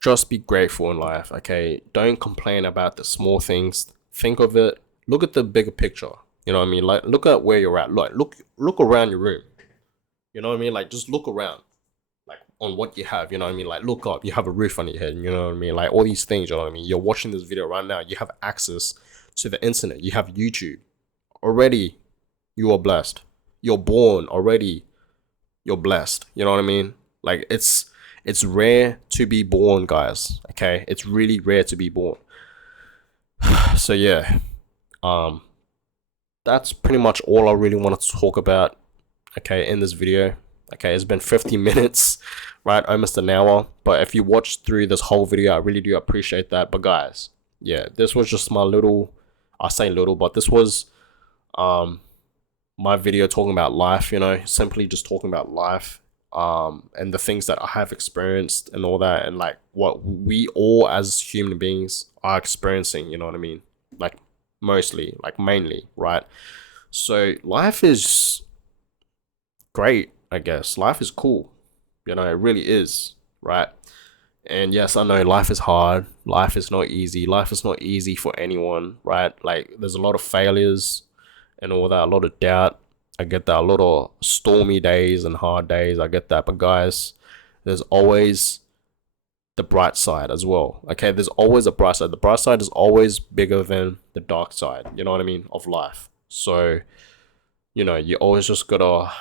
just be grateful in life, okay? Don't complain about the small things. Think of it look at the bigger picture. You know what I mean? Like, look at where you're at. Look around your room. You know what I mean? Like, just look around, like, on what you have. You know what I mean? Like, look up. You have a roof on your head. You know what I mean? Like, all these things. You know what I mean? You're watching this video right now. You have access to the internet. You have YouTube. Already, you are blessed. You're born already. You're blessed. You know what I mean? Like, it's rare to be born, guys. Okay, it's really rare to be born. So yeah, um, that's pretty much all I really wanted to talk about. Okay, in this video. Okay, it's been 50 minutes, right? Almost an hour. But if you watched through this whole video, I really do appreciate that. But guys, yeah, this was just my little. I say little, but this was my video talking about life. You know, simply just talking about life. And the things that I have experienced and all that, and like what we all as human beings are experiencing, you know what I mean? Like mostly, like mainly, right? So life is great, I guess. Life is cool, you know, it really is, right? And yes, I know life is hard. Life is not easy. Life is not easy for anyone, right? Like there's a lot of failures and all that, a lot of doubt. I get that. A lot of stormy days and hard days. I get that. But guys, there's always the bright side as well. Okay, there's always a bright side. The bright side is always bigger than the dark side. You know what I mean? Of life. So, you know, you always just gotta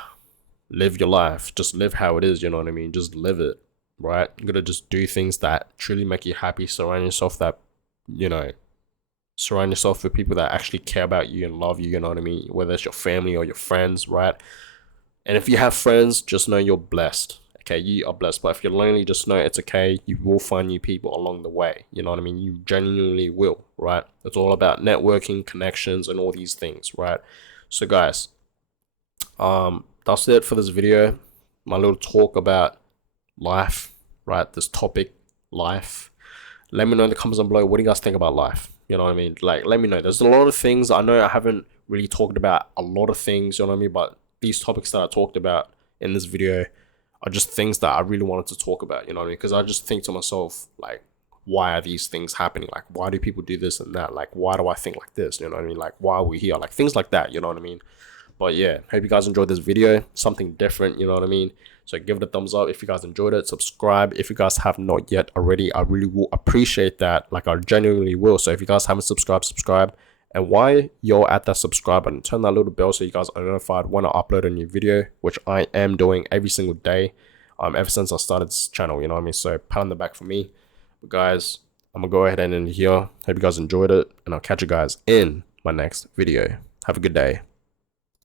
live your life. Just live how it is. You know what I mean? Just live it. Right? You gotta just do things that truly make you happy. Surround yourself surround yourself with people that actually care about you and love you, you know what I mean? Whether it's your family or your friends, right? And if you have friends, just know you're blessed. Okay, you are blessed. But if you're lonely, just know it's okay. You will find new people along the way. You know what I mean? You genuinely will, right? It's all about networking, connections, and all these things, right? So guys, that's it for this video. My little talk about life, right? This topic, life. Let me know in the comments below, what do you guys think about life? You know what I mean? Like, let me know. There's a lot of things. I know I haven't really talked about a lot of things, you know what I mean? But these topics that I talked about in this video are just things that I really wanted to talk about, you know what I mean? Because I just think to myself, like, why are these things happening? Like, why do people do this and that? Like, why do I think like this? You know what I mean? Like, why are we here? Like, things like that, you know what I mean? But yeah, hope you guys enjoyed this video. Something different, you know what I mean? So give it a thumbs up if you guys enjoyed it. Subscribe if you guys have not yet already. I really will appreciate that. Like, I genuinely will. So if you guys haven't subscribed, subscribe. And while you're at that subscribe button, turn that little bell so you guys are notified when I upload a new video, which I am doing every single day. Ever since I started this channel, you know what I mean? So pat on the back for me. But guys, I'm gonna go ahead and end here. Hope you guys enjoyed it, and I'll catch you guys in my next video. Have a good day.